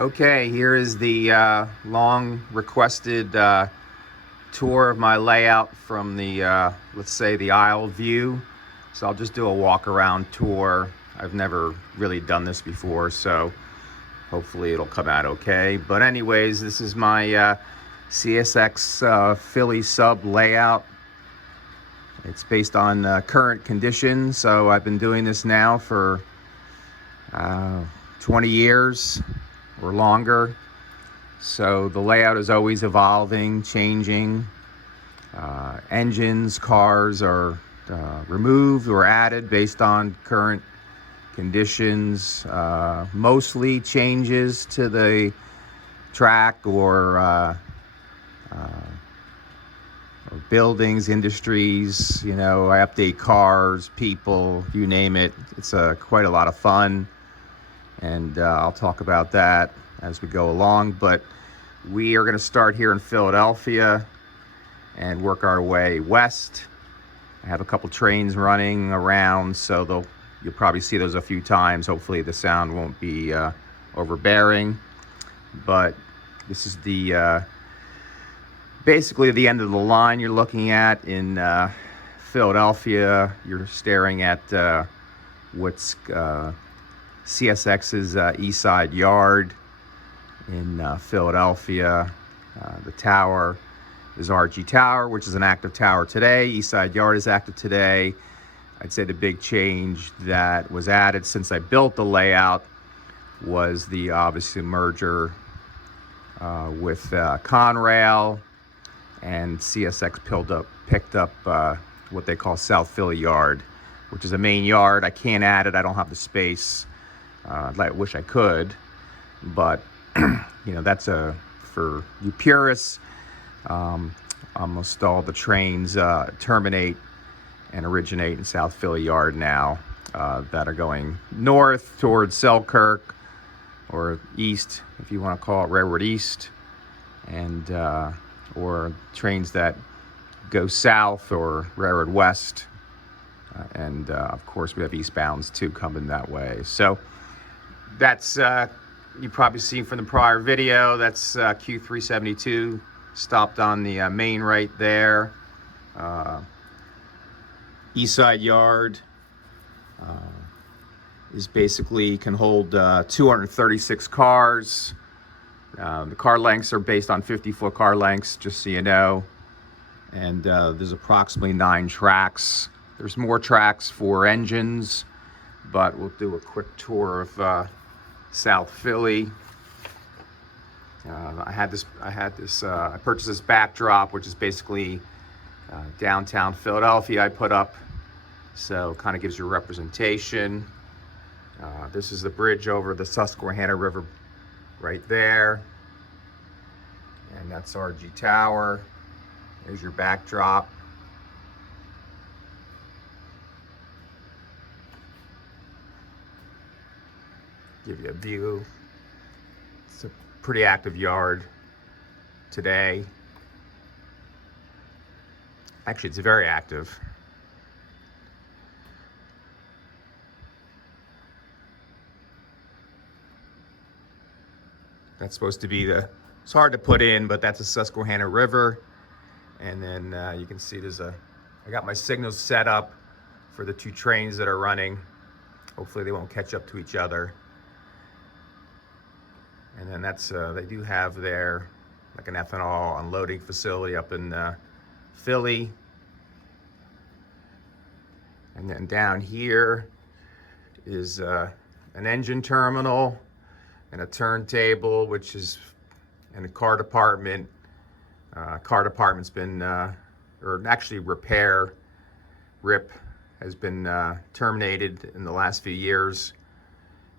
Okay, here is the long requested tour of my layout from the, let's say, the aisle view. So I'll just do a walk around tour. I've never really done this before, so hopefully it'll come out okay. But anyways, this is my CSX Philly sub layout. It's based on current conditions, so I've been doing this now for 20 years or longer. So the layout is always evolving, changing. Engines, cars are removed or added based on current conditions. Mostly changes to the track or buildings, industries. You know, I update cars, people, you name it. It's quite a lot of fun, and I'll talk about that as we go along. But we are going to start here in Philadelphia and work our way west. I have a couple trains running around, so you'll probably see those a few times. Hopefully the sound won't be overbearing. But this is the basically the end of the line you're looking at in Philadelphia. You're staring at what's CSX's East Side Yard in Philadelphia. The tower is RG Tower, which is an active tower today. East Side Yard is active today. I'd say the big change that was added since I built the layout was the obviously merger with Conrail, and CSX picked up what they call South Philly Yard, which is a main yard. I can't add it. I don't have the space. I wish I could, but you know, that's for you purists. Almost all the trains terminate and originate in South Philly Yard now, that are going north towards Selkirk, or east, if you want to call it Railroad East, and or trains that go south or Railroad West, and of course we have eastbounds too coming that way. So that's you probably seen from the prior video. That's Q372 stopped on the main right there. East Side Yard is basically can hold 236 cars. The car lengths are based on 50-foot car lengths, just so you know. And there's approximately 9 tracks. There's more tracks for engines, but we'll do a quick tour of South Philly. I purchased this backdrop, which is basically downtown Philadelphia I put up, so kind of gives you a representation. This is the bridge over the Susquehanna River right there, and that's RG Tower. There's your backdrop. Give you a view. It's a pretty active yard today. Actually, it's very active. That's supposed to be it's hard to put in, but that's the Susquehanna River. And then you can see I got my signals set up for the 2 trains that are running. Hopefully they won't catch up to each other. And then that's, they do have there like an ethanol unloading facility up in Philly. And then down here is an engine terminal and a turntable, which is in the car department. Car department's been, or actually RIP has been terminated in the last few years.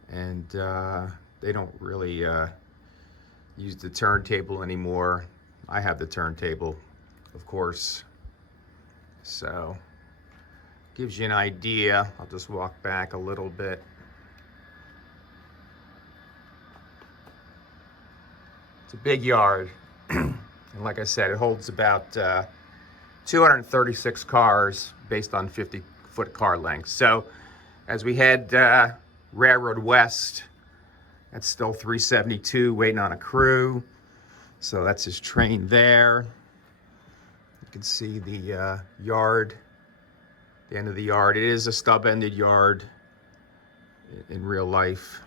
And they don't really use the turntable anymore. I have the turntable, of course. So gives you an idea. I'll just walk back a little bit. It's a big yard. And like I said, it holds about 236 cars based on 50-foot car lengths. So as we head Railroad West That's still 372 waiting on a crew. So that's his train there. You can see the yard, the end of the yard. It is a stub-ended yard in real life,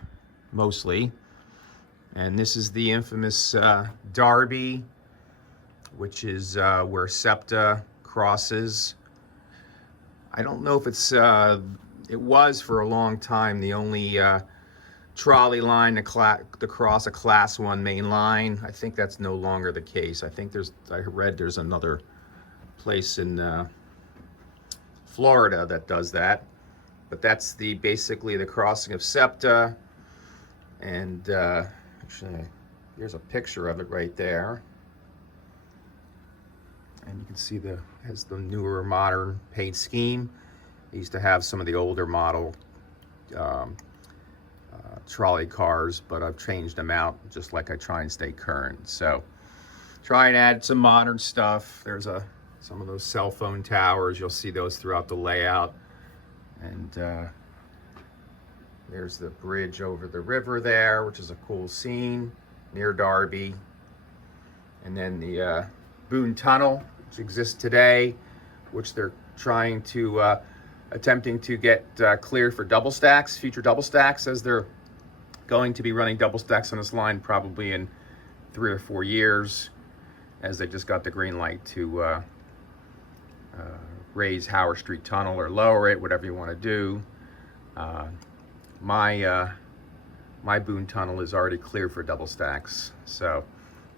mostly. And this is the infamous Darby, which is where SEPTA crosses. I don't know if it's, it was for a long time the only trolley line to cross a Class 1 main line. I think that's no longer the case. I think I read there's another place in Florida that does that. But that's basically the crossing of SEPTA. And actually, here's a picture of it right there. And you can see has the newer modern paint scheme. They used to have some of the older model trolley cars, but I've changed them out just like I try and stay current. So try and add some modern stuff. There's some of those cell phone towers. You'll see those throughout the layout. And there's the bridge over the river there, which is a cool scene near Darby. And then the Boone Tunnel, which exists today, which they're trying to, attempting to get cleared for double stacks, future double stacks, as they're going to be running double stacks on this line probably in 3 or 4 years, as they just got the green light to raise Howard Street Tunnel or lower it, whatever you want to do. My Boone Tunnel is already clear for double stacks, so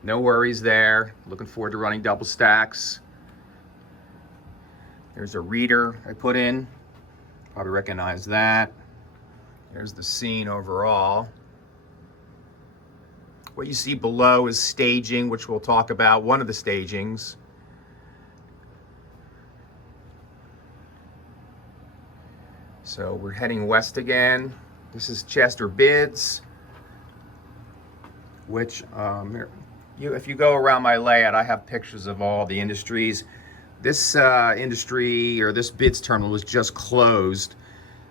no worries there. Looking forward to running double stacks. There's a reader I put in. Probably recognize that. There's the scene overall. What you see below is staging, which we'll talk about, one of the stagings. So we're heading west again. This is Chester Bids, which if you go around my layout, I have pictures of all the industries. This industry, or this bids terminal, was just closed.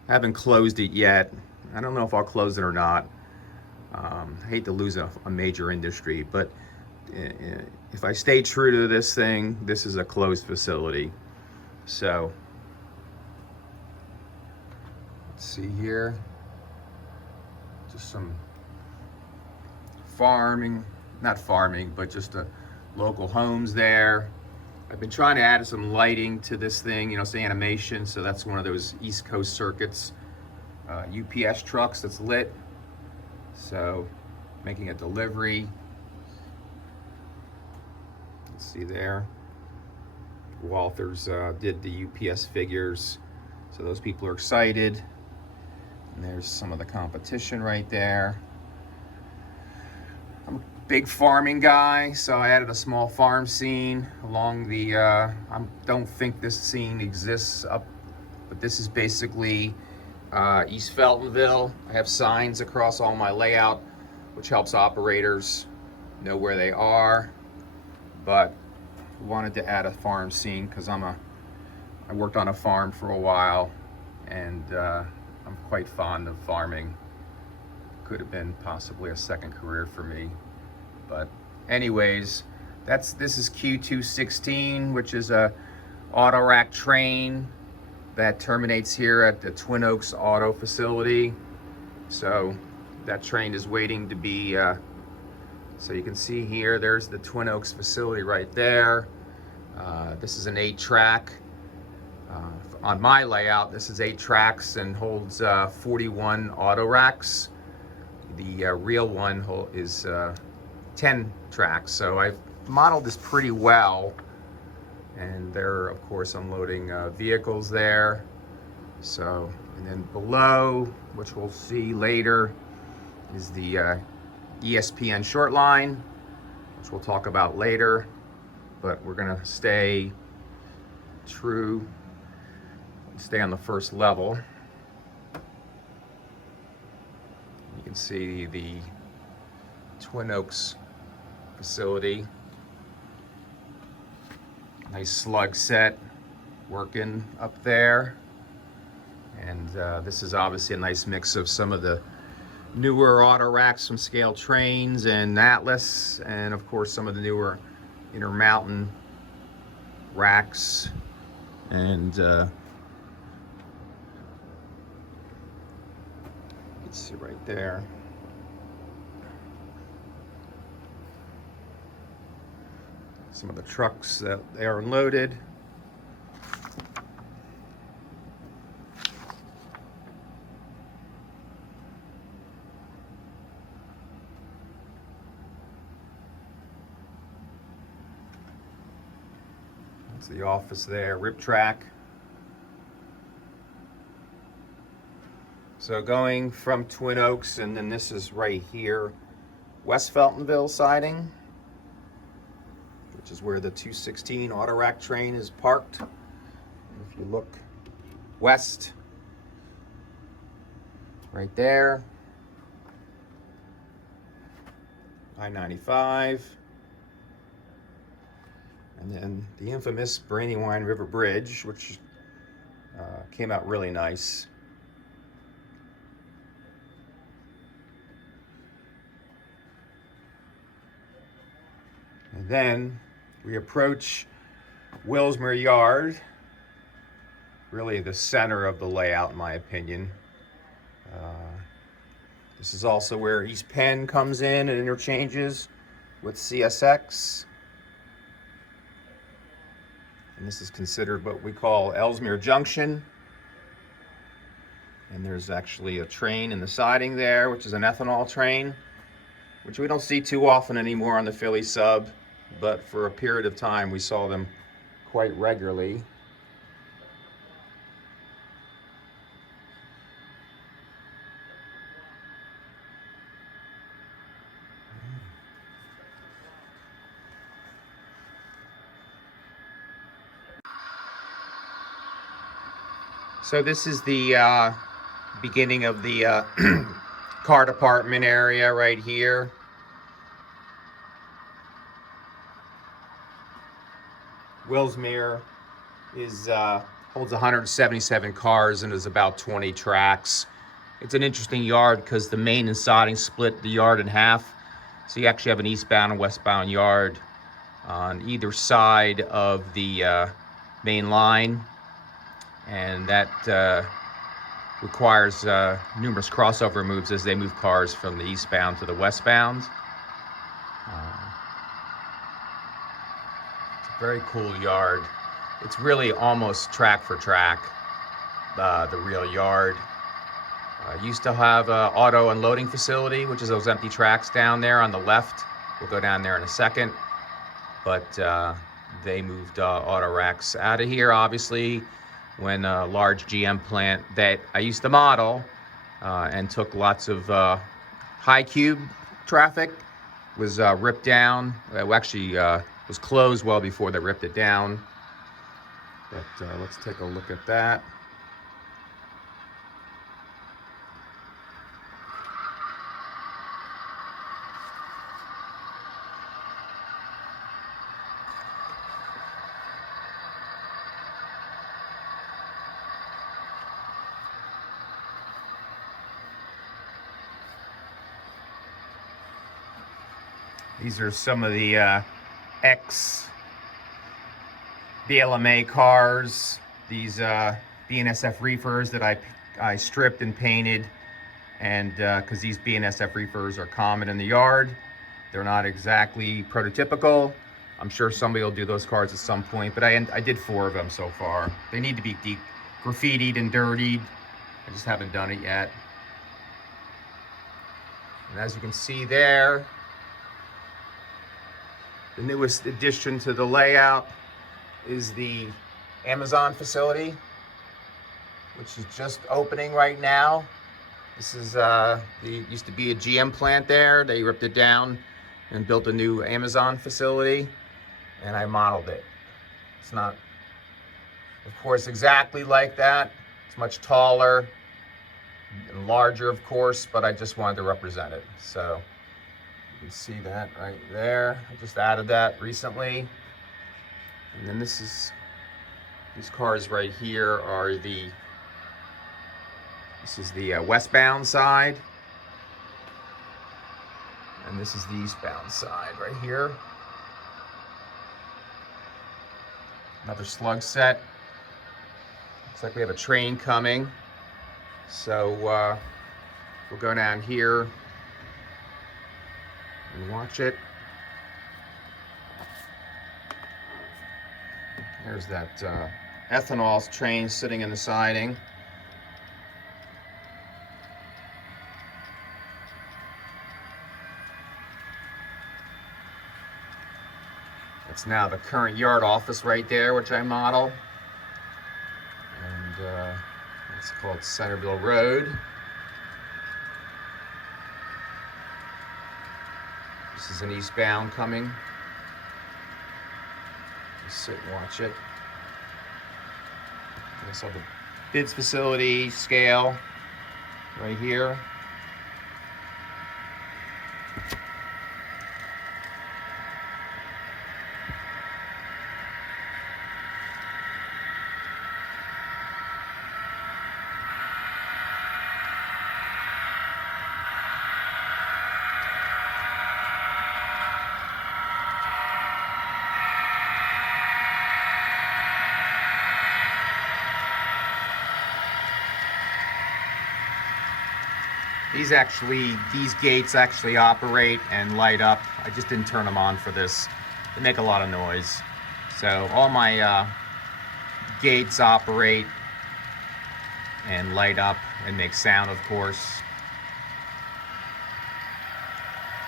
I haven't closed it yet. I don't know if I'll close it or not. I hate to lose a major industry, but if I stay true to this thing, this is a closed facility. So let's see here. Just some farming, not farming, but just local homes there. I've been trying to add some lighting to this thing, you know, some animation. So that's one of those East Coast circuits, UPS trucks that's lit. So making a delivery. Let's see there. Walthers did the UPS figures. So those people are excited. And there's some of the competition right there. I'm a big farming guy, so I added a small farm scene along the, I don't think this scene exists up, but this is basically East Feltonville. I have signs across all my layout, which helps operators know where they are. But wanted to add a farm scene because I worked on a farm for a while, and I'm quite fond of farming. Could have been possibly a second career for me. But anyways, this is Q216, which is a auto rack train that terminates here at the Twin Oaks Auto Facility. So that train is waiting to be, so you can see here, there's the Twin Oaks facility right there. This is an 8-track. On my layout, this is 8 tracks and holds 41 auto racks. The real one is 10 tracks. So I've modeled this pretty well. And they're, of course, unloading vehicles there. So, and then below, which we'll see later, is the ESPN shortline, which we'll talk about later. But we're gonna stay true, stay on the first level. You can see the Twin Oaks facility. Nice slug set working up there. And this is obviously a nice mix of some of the newer auto racks from Scale Trains and Atlas, and of course some of the newer Intermountain racks. And you can see right there. Some of the trucks that they are unloaded. That's the office there, Rip Track. So going from Twin Oaks, and then this is right here, West Feltonville siding, which is where the 216 auto rack train is parked. And if you look west, right there, I-95, and then the infamous Brandywine River Bridge, which came out really nice. And then we approach Willsmery Yard, really the center of the layout in my opinion. This is also where East Penn comes in and interchanges with CSX. And this is considered what we call Ellesmere Junction. And there's actually a train in the siding there, which is an ethanol train, which we don't see too often anymore on the Philly sub, but for a period of time we saw them quite regularly. So this is the beginning of the car department area right here. Willsmery is holds 177 cars and is about 20 tracks. It's an interesting yard because the main and siding split the yard in half. So you actually have an eastbound and westbound yard on either side of the main line. And that requires numerous crossover moves as they move cars from the eastbound to the westbound. It's a very cool yard. It's really almost track for track, the real yard. Used to have an auto unloading facility, which is those empty tracks down there on the left. We'll go down there in a second. But they moved auto racks out of here, obviously, when a large GM plant that I used to model and took lots of high cube traffic was ripped down. It actually was closed well before they ripped it down. But let's take a look at that. These are some of the ex-BLMA cars. These Bnsf Reefers that I stripped and painted, and because these Bnsf Reefers are common in the yard. They're not exactly prototypical. I'm sure somebody will do those cars at some point, but I did 4 of them so far. They need to be deep graffitied and dirtied. I just haven't done it yet. And as you can see there, the newest addition to the layout is the Amazon facility, which is just opening right now. This is used to be a GM plant there. They ripped it down and built a new Amazon facility, and I modeled it. It's not, of course, exactly like that. It's much taller and larger, of course, but I just wanted to represent it. So you can see that right there. I just added that recently. And then these cars right here are this is the westbound side. And this is the eastbound side right here. Another slug set. Looks like we have a train coming. So we'll go down here and watch it. There's that ethanol train sitting in the siding. It's now the current yard office right there, which I model. And it's called Centerville Road. This is an eastbound coming. Just sit and watch it. I saw the bids facility scale right here. These gates actually operate and light up. I just didn't turn them on for this. They make a lot of noise. So all my gates operate and light up and make sound, of course.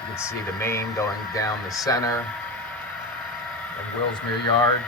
You can see the main going down the center of Willsmery Yard.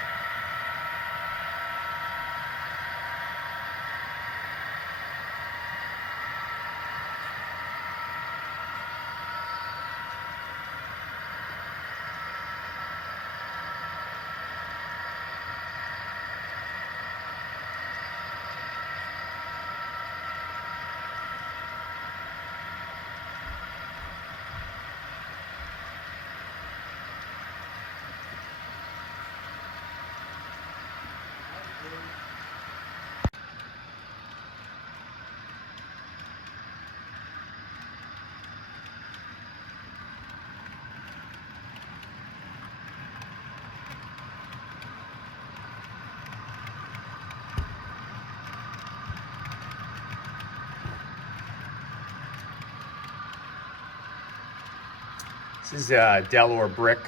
This is Delaware brick.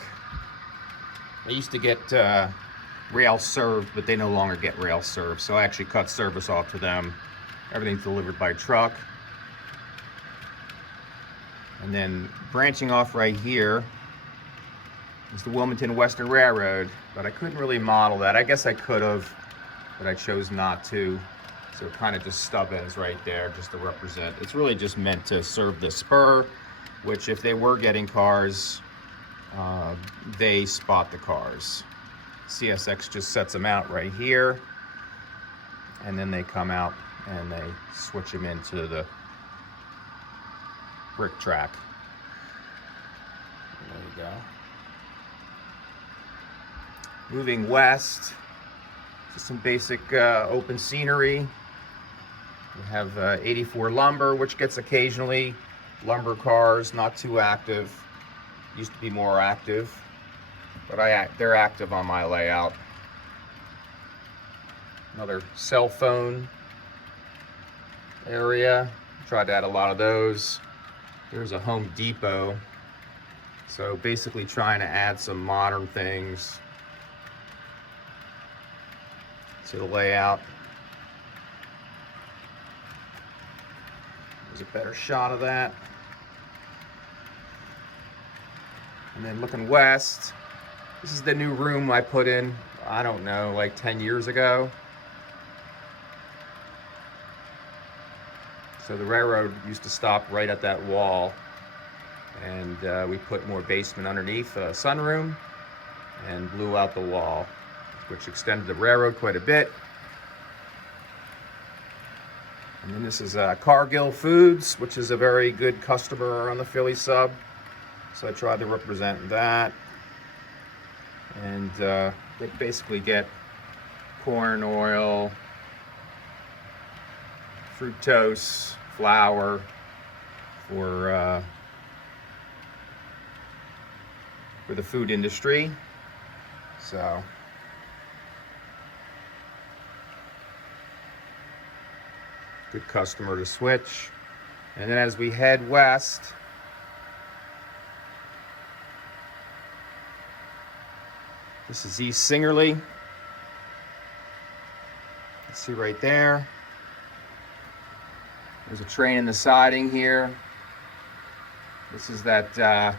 They used to get rail served, but they no longer get rail served. So I actually cut service off to them. Everything's delivered by truck. And then branching off right here is the Wilmington Western Railroad, but I couldn't really model that. I guess I could have, but I chose not to. So it kind of just stub ends right there just to represent. It's really just meant to serve the spur, which if they were getting cars, they spot the cars. CSX just sets them out right here, and then they come out and they switch them into the brick track. There you go. Moving west, just some basic open scenery. We have 84 lumber, which gets occasionally. Lumber cars, not too active. Used to be more active, but they're active on my layout. Another cell phone area. Tried to add a lot of those. There's a Home Depot. So basically trying to add some modern things to the layout. There's a better shot of that. And then looking west, this is the new room I put in, I don't know, like 10 years ago. So the railroad used to stop right at that wall, and we put more basement underneath, a sunroom, and blew out the wall, which extended the railroad quite a bit. And then this is Cargill Foods, which is a very good customer on the Philly sub. So I tried to represent that. And they basically get corn oil, fructose, toast, flour for, you know, the 1 gallon of milk. And then this is Wilmington Western Railroad. This is the new room I put in, I don't know, like 10 years ago. So the railroad used to stop right at that wall, and we put more basement underneath, a sunroom, and blew out the wall, which extended the railroad quite a bit. And then this is Cargill Foods, which is a very good customer on the Philly sub. So I tried to represent that. And basically get corn oil, for the food industry. So good customer to switch. And then as we head west, this is East Singerly. Let's see right there. There's a train in the siding here. This is that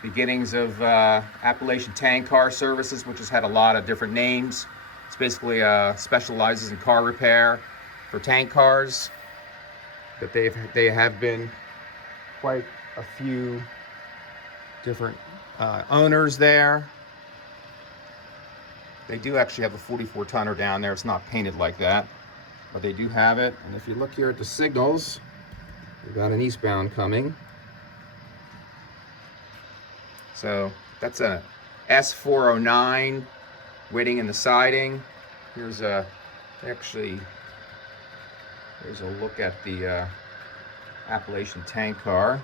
beginnings of Appalachian Tank Car services, which has had a lot of different names. It's basically specializes in car repair for tank cars. But they have been quite a few different owners there. They do actually have a 44 tonner down there. It's not painted like that, but they do have it. And if you look here at the signals, we've got an eastbound coming. So that's a S409 waiting in the siding. Here's a look at the Appalachian Tank Car.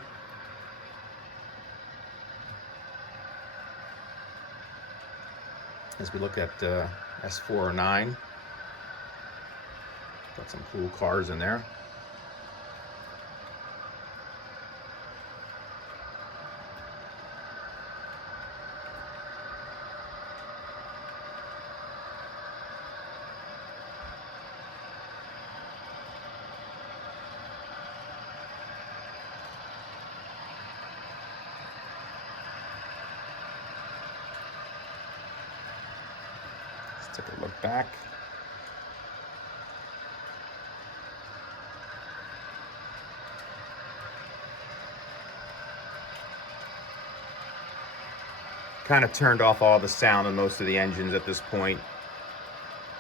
As we look at S409, got some cool cars in there. Take a look back. Kind of turned off all the sound on most of the engines at this point.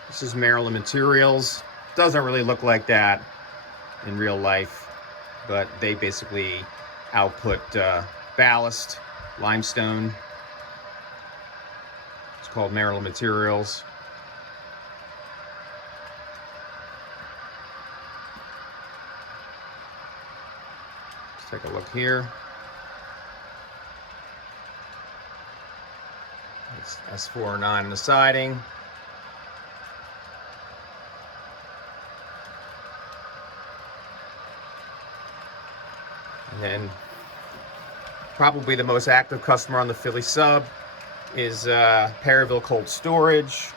This is Maryland Materials. Doesn't really look like that in real life, but they basically output ballast, limestone. It's called Maryland Materials. Take a look here. It's S409 in the siding. And then probably the most active customer on the Philly sub is Perryville Cold Storage.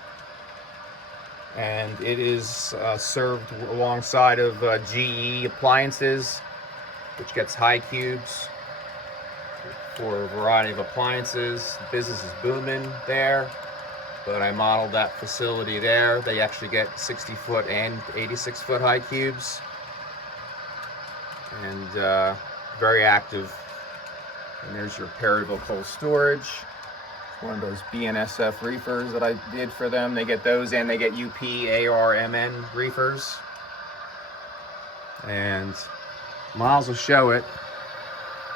And it is served alongside of GE Appliances, which gets high cubes for a variety of appliances. Business is booming there, but I modeled that facility there. They actually get 60-foot and 86-foot high cubes, and very active. And there's your Perryville Cold Storage. One of those Bnsf Reefers that I did for them. They get those, and they get UPARMN reefers. And miles will show it,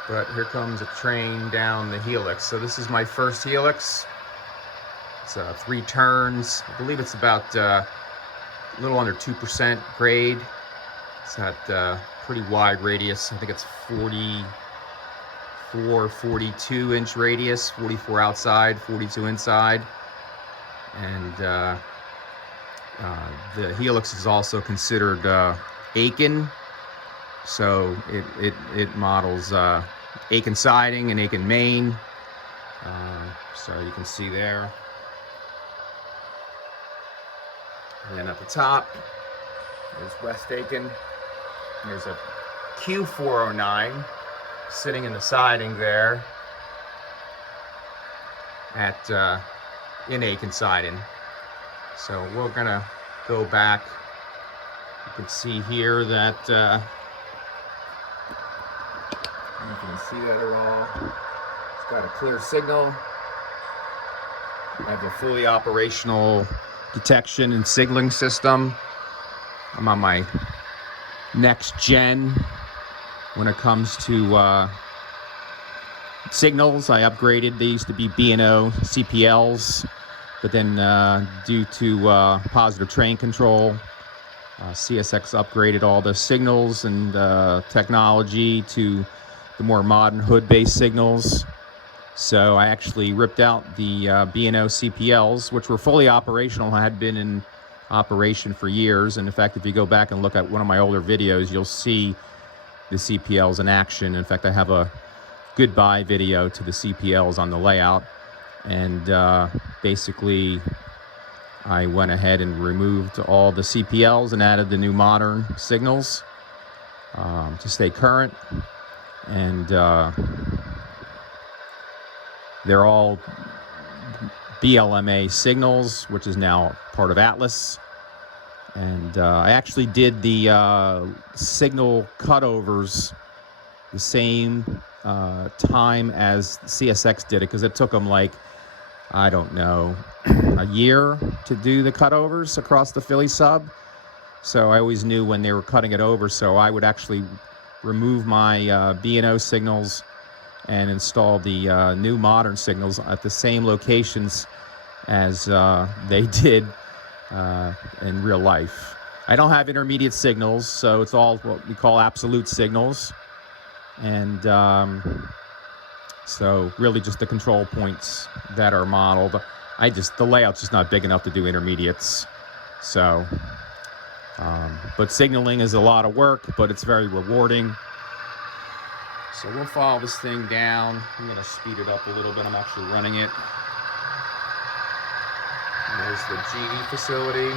but here comes a train down the Helix. So this is my first Helix. It's 3 turns. I believe it's about a little under 2% grade. It's got pretty wide radius. I think it's 42-inch radius, 44 outside, 42 inside. And the Helix is also considered Aiken. So it models Aiken siding and Aiken main. So you can see there. And then at the top, there's West Aiken. And there's a Q409 sitting in the siding there at in Aiken siding. So we're gonna go back. You can see here that you can see that at all. It's got a clear signal. I have a fully operational detection and signaling system. I'm on my next gen when it comes to signals. I upgraded. They used to be B&O CPLs, but then due to positive train control, CSX upgraded all the signals and technology to the more modern hood-based signals. So I actually ripped out the B&O CPLs, which were fully operational, had been in operation for years. And in fact, if you go back and look at one of my older videos, you'll see the CPLs in action. In fact, I have a goodbye video to the CPLs on the layout. And basically, I went ahead and removed all the CPLs and added the new modern signals to stay current. And they're all BLMA signals, which is now part of Atlas. And I actually did the signal cutovers the same time as CSX did it, because it took them like, I don't know, a year to do the cutovers across the Philly sub. So I always knew when they were cutting it over, so I would actually remove my B&O signals and install the new modern signals at the same locations as they did in real life. I don't have intermediate signals, so it's all what we call absolute signals. And so really just the control points that are modeled. The layout's just not big enough to do intermediates. So, but signaling is a lot of work, but it's very rewarding. So we'll follow this thing down. I'm going to speed it up a little bit. I'm actually running it. And there's the GE facility.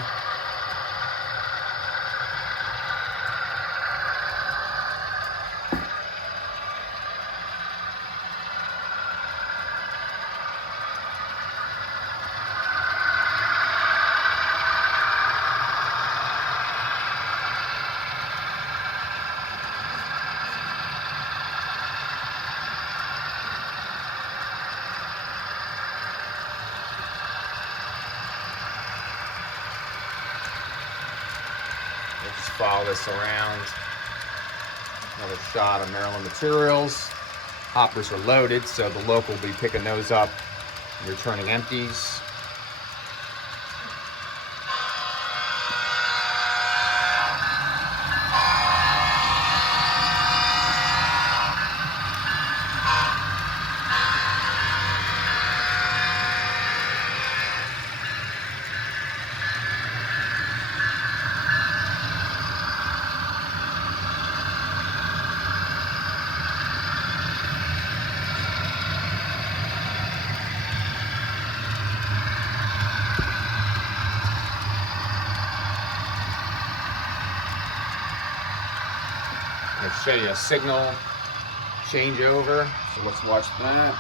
We'll just follow this around. Another shot of Maryland materials. Hoppers are loaded, so the local will be picking those up and returning empties. I'll show you a signal changeover, so let's watch that.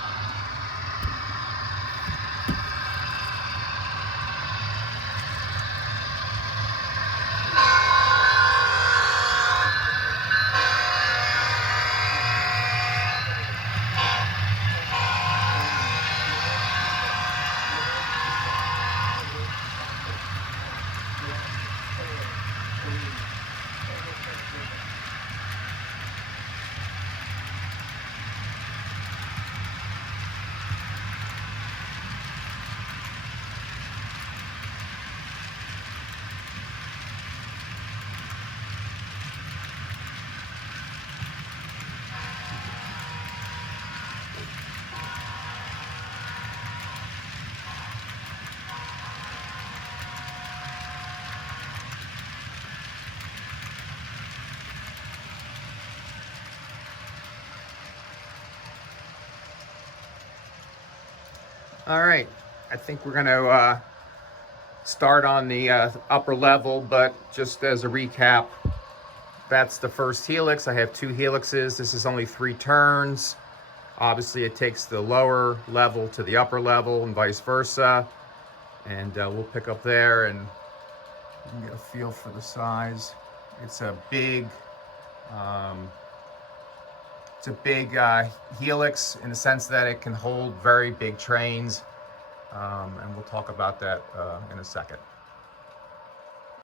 All right, I think we're gonna start on the upper level, but just as a recap, that's the first helix. I have 2 helixes. This is only 3 turns. Obviously, it takes the lower level to the upper level and vice versa. And we'll pick up there and you can get a feel for the size. It's a big helix in the sense that it can hold very big trains, and we'll talk about that in a second.